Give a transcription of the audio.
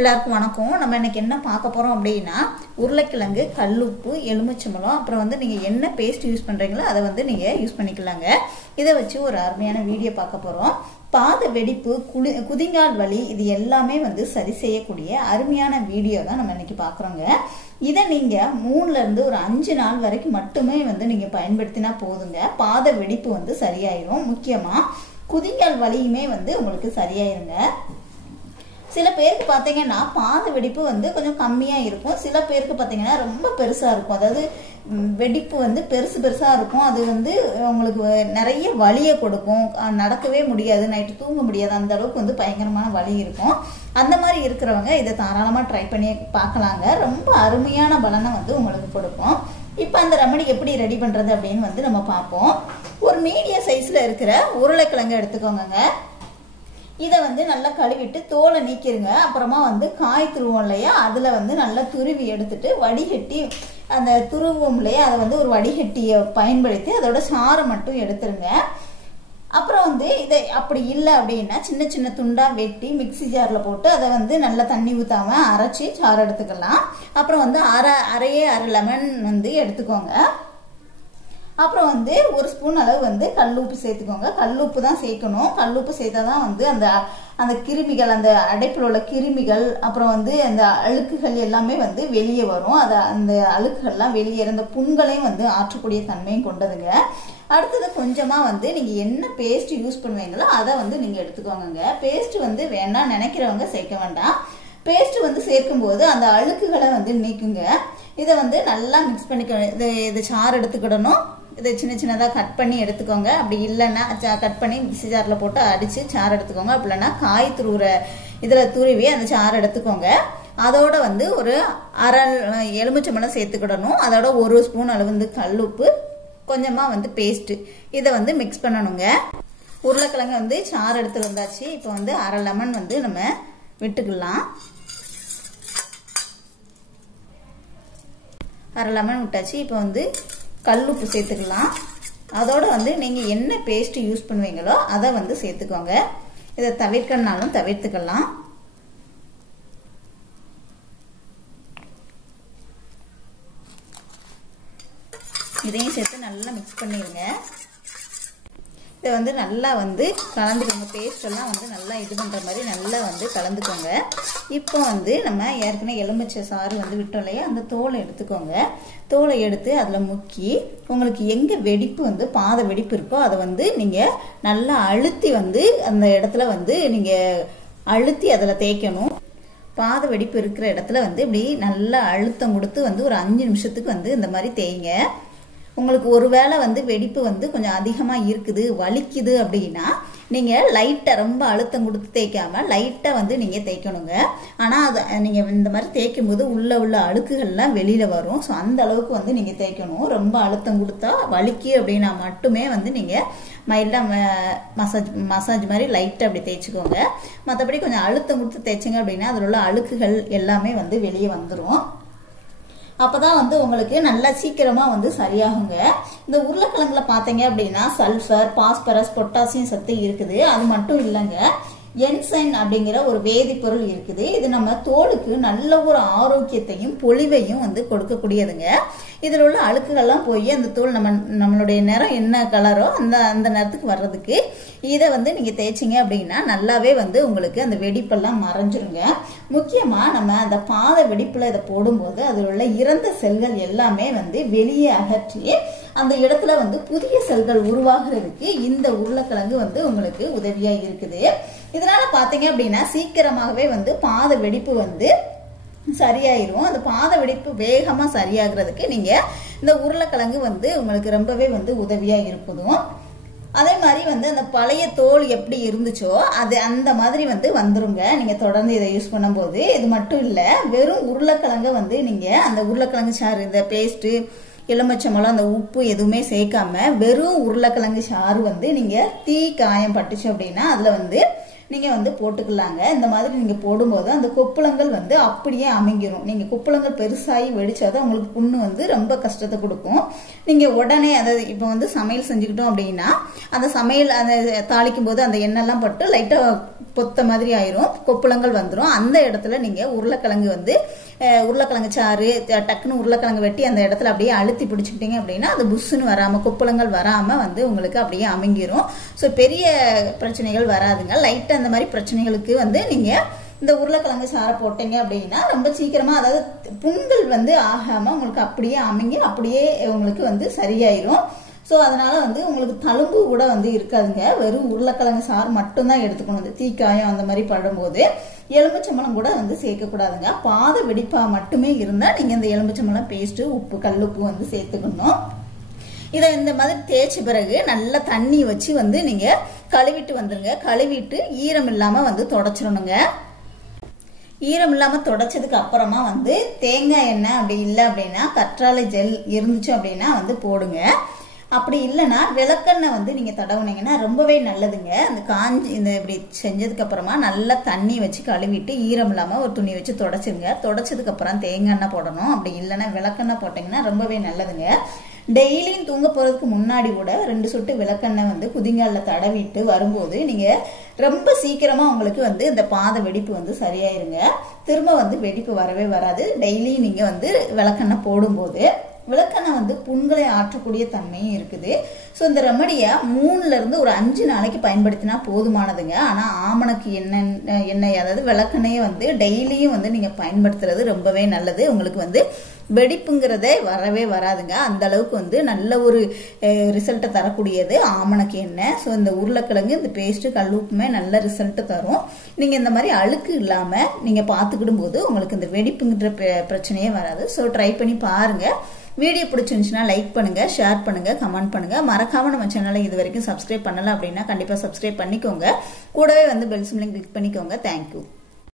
எல்லாருக்கும் வணக்கம். நம்ம இன்னைக்கு என்ன பார்க்க போறோம் அப்படின்னா உருளைக்கிழங்கு, கல்லுப்பு, எலுமிச்சம்பழம், அப்புறம் வந்து நீங்க என்ன பேஸ்ட் யூஸ் பண்றீங்களோ அதை வந்து நீங்க யூஸ் பண்ணிக்கலாங்க. இதை வச்சு ஒரு அருமையான வீடியோ பார்க்க போறோம். பாத வெடிப்பு, குதிங்கால் வலி, இது எல்லாமே வந்து சரி செய்யக்கூடிய அருமையான வீடியோ தான் நம்ம இன்னைக்கு பார்க்குறோங்க. இதை நீங்க 3ல இருந்து ஒரு 5 நாள் வரைக்கும் மட்டுமே வந்து நீங்க பயன்படுத்தினா போதுங்க. பாத வெடிப்பு வந்து சரியாயிரும். முக்கியமா குதிங்கால் வலியுமே வந்து உங்களுக்கு சரியாயிருங்க. சில பேருக்கு பார்த்தீங்கன்னா பாத வெடிப்பு வந்து கொஞ்சம் கம்மியாக இருக்கும். சில பேருக்கு பார்த்தீங்கன்னா ரொம்ப பெருசாக இருக்கும். அதாவது வெடிப்பு வந்து பெருசாக இருக்கும். அது வந்து உங்களுக்கு நிறைய வலியை கொடுக்கும். நடக்கவே முடியாது, நைட்டு தூங்க முடியாது, அந்த அளவுக்கு வந்து பயங்கரமான வலி இருக்கும். அந்த மாதிரி இருக்கிறவங்க இதை தாராளமாக ட்ரை பண்ணி பார்க்கலாங்க. ரொம்ப அருமையான பலனை வந்து உங்களுக்கு கொடுக்கும். இப்போ அந்த ரெமடி எப்படி ரெடி பண்ணுறது அப்படின்னு வந்து நம்ம பார்ப்போம். ஒரு மீடியம் சைஸில் இருக்கிற உருளைக்கிழங்கு எடுத்துக்கோங்க. இதை வந்து நல்லா கழுவிட்டு தோலை நீக்கிருங்க. அப்புறமா வந்து காய் துருவோம் இல்லையா, அதில் வந்து நல்லா துருவி எடுத்துட்டு வடிகட்டி, அந்த துருவோம் இல்லையா, அதை வந்து ஒரு வடிகட்டியை பயன்படுத்தி அதோட சாறை மட்டும் எடுத்துருங்க. அப்புறம் வந்து இதை அப்படி இல்லை அப்படின்னா சின்ன சின்ன துண்டாக வெட்டி மிக்சி ஜாரில் போட்டு அதை வந்து நல்லா தண்ணி ஊற்றாமல் அரைச்சி சாறு எடுத்துக்கலாம். அப்புறம் வந்து அரை லெமன் வந்து எடுத்துக்கோங்க. அப்புறம் வந்து ஒரு ஸ்பூன் அளவு வந்து கல்லுப்பு சேர்த்துக்கோங்க. கல்லுப்பு தான் சேர்க்கணும். கல்லுப்பு சேர்த்தா தான் வந்து அந்த கிருமிகள், அந்த அடைப்பில் உள்ள கிருமிகள், அப்புறம் வந்து அந்த அழுக்குகள் எல்லாமே வந்து வெளியே வரும். அந்த அழுக்குகள்லாம் வெளியேற, அந்த புண்களையும் வந்து ஆற்றக்கூடிய தன்மையும் கொண்டதுங்க. அடுத்தது கொஞ்சமாக வந்து நீங்கள் என்ன பேஸ்ட் யூஸ் பண்ணுவீங்களோ அதை வந்து நீங்கள் எடுத்துக்கோங்க. பேஸ்ட் வந்து வேண்டாம் நினைக்கிறவங்க சேர்க்க வேண்டாம். பேஸ்ட் வந்து சேர்க்கும்போது அந்த அழுக்குகளை வந்து நீக்குங்க. இதை வந்து நல்லா மிக்ஸ் பண்ணிக்க. இது சாறு எடுத்துக்கிடணும். இதை சின்ன சின்னதாக கட் பண்ணி எடுத்துக்கோங்க. அப்படி இல்லைன்னா கட் பண்ணி மிக்ஸி ஜாரில் போட்டு அடித்து சாறு எடுத்துக்கோங்க. அப்படி இல்லைன்னா காய் துருவுற இதில் துருவி அந்த சாறு எடுத்துக்கோங்க. அதோட வந்து ஒரு அரை எலுமிச்சம்பழம் சேர்த்துக்கிடணும். அதோட ஒரு ஸ்பூன் அளவு வந்து கல்லுப்பு, கொஞ்சமாக வந்து பேஸ்ட்டு, இதை வந்து மிக்ஸ் பண்ணணுங்க. உருளைக்கிழங்கு வந்து சாறு எடுத்து வந்தாச்சு. இப்போ வந்து அரை லெமன் வந்து நம்ம விட்டுக்கலாம். அரை லெமன் விட்டாச்சு. இப்போ வந்து கல்லுப்பு சேர்த்துக்கலாம். அதோட வந்து நீங்கள் என்ன பேஸ்ட் யூஸ் பண்ணுவீங்களோ அதை வந்து சேர்த்துக்கோங்க. இதை தவிர்க்கனாலும் தவிர்த்துக்கலாம். இதையும் சேர்த்து நல்லா மிக்ஸ் பண்ணிடுங்க. இதை வந்து நல்லா வந்து கலந்துக்கோங்க. பேஸ்ட் எல்லாம் வந்து நல்லா இது பண்ணுற மாதிரி நல்லா வந்து கலந்துக்கோங்க. இப்போ வந்து நம்ம ஏற்கனவே எலுமிச்சை சாறு வந்து விட்டோம் இல்லையா, அந்த தோலை எடுத்துக்கோங்க. தோலை எடுத்து அதில் முக்கி உங்களுக்கு எங்கே வெடிப்பு வந்து பாத வெடிப்பு இருக்கோ அதை வந்து நீங்கள் நல்லா அழுத்தி வந்து அந்த இடத்துல வந்து நீங்கள் அழுத்தி அதில் தேய்க்கணும். பாத வெடிப்பு இருக்கிற இடத்துல வந்து இப்படி நல்லா அழுத்தம் கொடுத்து வந்து ஒரு 5 நிமிஷத்துக்கு வந்து இந்த மாதிரி தேய்ங்க. உங்களுக்கு ஒருவேளை வந்து வெடிப்பு வந்து கொஞ்சம் அதிகமாக இருக்குது, வலிக்குது அப்படின்னா நீங்கள் லைட்டாக ரொம்ப அழுத்தம் கொடுத்து தேய்க்காமல் லைட்டாக வந்து நீங்கள் தேய்க்கணுங்க. ஆனால் அதை நீங்கள் இந்த மாதிரி தேய்க்கும் போது உள்ள அழுக்குகள்லாம் வெளியில் வரும். ஸோ அந்த அளவுக்கு வந்து நீங்கள் தேய்க்கணும். ரொம்ப அழுத்தம் கொடுத்தா வலிக்கு அப்படின்னா மட்டுமே வந்து நீங்கள் மைல்டாக மசாஜ் மாதிரி லைட்டாக அப்படி தேய்ச்சிக்கோங்க. மற்றபடி கொஞ்சம் அழுத்தம் கொடுத்து தேய்ச்சிங்க அப்படின்னா அதில் உள்ள அழுக்குகள் எல்லாமே வந்து வெளியே வந்துடும். அப்போதான் வந்து உங்களுக்கு நல்லா சீக்கிரமாக வந்து சரியாகுங்க. இந்த உருளைக்கிழங்குல பார்த்தீங்க அப்படின்னா சல்ஃபர், பாஸ்பரஸ், பொட்டாசியம் சத்து இருக்குது. அது மட்டும் இல்லைங்க, என்சைன் அப்படிங்கிற ஒரு வேதிப்பொருள் இருக்குது. இது நம்ம தோலுக்கு நல்ல ஒரு ஆரோக்கியத்தையும் பொலிவையும் வந்து கொடுக்கக்கூடியதுங்க. இதில் உள்ள அழுக்குகள்லாம் போய் அந்த தோல் நம்மளுடைய நிறம் என்ன கலரோ அந்த நிறத்துக்கு வர்றதுக்கு இதை வந்து நீங்கள் தேய்ச்சிங்க அப்படின்னா நல்லாவே வந்து உங்களுக்கு அந்த வெடிப்பெல்லாம் மறைஞ்சிருங்க. முக்கியமாக நம்ம அந்த பாத வெடிப்பில் இதை போடும்போது அதில் உள்ள இறந்த செல்கள் எல்லாமே வந்து வெளியே அகற்றி அந்த இடத்துல வந்து புதிய செல்கள் உருவாகிறதுக்கு இந்த உருளைக்கிழங்கு வந்து உங்களுக்கு உதவியாக இருக்குது. இதனால பார்த்தீங்க அப்படின்னா சீக்கிரமாகவே வந்து பாத வெடிப்பு வந்து சரியாயிரும். அந்த பாத வெடிப்பு வேகமாக சரியாகிறதுக்கு நீங்கள் இந்த உருளைக்கிழங்கு வந்து உங்களுக்கு ரொம்பவே வந்து உதவியாக இருக்குதும். அதே மாதிரி வந்து அந்த பழைய தோல் எப்படி இருந்துச்சோ அது அந்த மாதிரி வந்து வந்துருங்க நீங்கள் தொடர்ந்து இதை யூஸ் பண்ணும்போது. இது மட்டும் இல்லை, வெறும் உருளைக்கிழங்கை வந்து நீங்கள் அந்த உருளைக்கிழங்கு சாறு, இந்த பேஸ்ட்டு, எலுமிச்சம்பழம், அந்த உப்பு எதுவுமே சேர்க்காம வெறும் உருளைக்கிழங்கு சாறு வந்து நீங்கள் தீ காயம் பட்டுச்சு அப்படின்னா அதில் வந்து நீங்கள் வந்து போட்டுக்கலாங்க. இந்த மாதிரி நீங்கள் போடும்போது அந்த கொப்புளங்கள் வந்து அப்படியே அமைங்கிரும். நீங்கள் கொப்புளங்கள் பெருசாகி வெடிச்சாதான் உங்களுக்கு புண்ணு வந்து ரொம்ப கஷ்டத்தை கொடுக்கும். நீங்கள் உடனே அதாவது இப்போ வந்து சமையல் செஞ்சுக்கிட்டோம் அப்படின்னா அந்த சமையல் அந்த தாளிக்கும் போது அந்த எண்ணெய்லாம் பட்டு லைட்டாக பொத்த மாதிரி ஆயிரும், கொப்புளங்கள் வந்துடும். அந்த இடத்துல நீங்கள் உருளைக்கிழங்கு வந்து உருளைக்கிழங்கு சாறு டக்குன்னு உருளைக்கிழங்கு வெட்டி அந்த இடத்துல அப்படியே அழுத்தி பிடிச்சிக்கிட்டீங்க அப்படின்னா அது புஷ்ஷுன்னு வராமல் கொப்புளங்கள் வராமல் வந்து உங்களுக்கு அப்படியே அமைங்கிரும். ஸோ பெரிய பிரச்சனைகள் வராதுங்க. லைட்டாக அந்த மாதிரி பிரச்சனைகளுக்கு வந்து நீங்கள் இந்த உருளைக்கிழங்கு சாறை போட்டீங்க அப்படின்னா ரொம்ப சீக்கிரமாக அதாவது புண்கள் வந்து ஆகாமல் உங்களுக்கு அப்படியே அமைங்கி அப்படியே உங்களுக்கு வந்து சரியாயிரும். ஸோ அதனால வந்து உங்களுக்கு தழும்பு கூட வந்து இருக்காதுங்க. வெறும் உருளைக்கிழங்கு சாறு மட்டும்தான் எடுத்துக்கணும். இந்த தீக்காயம் அந்த மாதிரி படும்போது எலுமிச்சம்பழம் கூட வந்து சேர்க்கக்கூடாதுங்க. பாத வெடிப்பா மட்டுமே இருந்தால் நீங்கள் இந்த எலுமிச்சம்பழம் பேஸ்ட்டு உப்பு கல்லுப்பு வந்து சேர்த்துக்கணும். இதை இந்த மாதிரி தேய்ச்ச பிறகு நல்லா தண்ணி வச்சு வந்து நீங்கள் கழுவிட்டு வந்துருங்க. கழுவிட்டு ஈரம் இல்லாமல் வந்து தொடச்சிடணுங்க. ஈரம் இல்லாமல் தொடச்சதுக்கு அப்புறமா வந்து தேங்காய் எண்ணெய் அப்படி இல்லை அப்படின்னா கற்றாழை ஜெல் இருந்துச்சு அப்படின்னா வந்து போடுங்க. அப்படி இல்லைன்னா விளக்கெண்ணெய் வந்து நீங்கள் தடவுனீங்கன்னா ரொம்பவே நல்லதுங்க. அந்த காஞ்சி இந்த இப்படி செஞ்சதுக்கு அப்புறமா நல்லா தண்ணி வச்சு கழுவிட்டு ஈரம் இல்லாமல் ஒரு துணி வச்சு தொடச்சிருங்க. தொடச்சதுக்கு அப்புறம் தேங்காய் எண்ணெய் போடணும். அப்படி இல்லைன்னா விளக்கெண்ணெய் போட்டிங்கன்னா ரொம்பவே நல்லதுங்க. டெய்லியும் தூங்க போகிறதுக்கு முன்னாடி கூட 2 சொட்டு விளக்கெண்ணெய் வந்து குதிங்காலில் தடவிட்டு வரும்போது நீங்கள் ரொம்ப சீக்கிரமாக உங்களுக்கு வந்து இந்த பாத வெடிப்பு வந்து சரியாயிருங்க. திரும்ப வந்து வெடிப்பு வரவே வராது. டெய்லியும் நீங்கள் வந்து விளக்கெண்ணெய் போடும்போது விளக்கெண்ணெய் வந்து புண்களை ஆற்றக்கூடிய தன்மையும் இருக்குது. ஸோ இந்த ரெமடியை 3லேருந்து ஒரு 5 நாளைக்கு பயன்படுத்தினா போதுமானதுங்க. ஆனால் ஆமணக்கு எண்ணெய் அதாவது விளக்கெண்ணெயை வந்து டெய்லியும் வந்து நீங்கள் பயன்படுத்துறது ரொம்பவே நல்லது. உங்களுக்கு வந்து வெடிப்புங்கிறதே வரவே வராதுங்க. அந்த அளவுக்கு வந்து நல்ல ஒரு ரிசல்ட்டை தரக்கூடியது ஆமணக்கு எண்ணெய். ஸோ இந்த உருளைக்கிழங்கு இந்த பேஸ்ட்டு கல்லுப்புமே நல்ல ரிசல்ட்டு தரும். நீங்கள் இந்த மாதிரி அழுக்கு இல்லாமல் நீங்கள் பார்த்துக்கிடும் போது உங்களுக்கு இந்த வெடிப்புங்கிற பிரச்சனையே வராது. ஸோ ட்ரை பண்ணி பாருங்கள். வீடியோ பிடிச்சிருந்துச்சுன்னா லைக் பண்ணுங்க, ஷேர் பண்ணுங்க, கமெண்ட் பண்ணுங்க. மறக்காம நம்ம சேனலை இது வரைக்கும் சப்ஸ்கிரைப் பண்ணல அப்படின்னா கண்டிப்பா சப்ஸ்கிரைப் பண்ணிக்கோங்க. கூடவே வந்து பெல் சிம்லையும் கிளிக் பண்ணிக்கோங்க. தேங்க்யூ.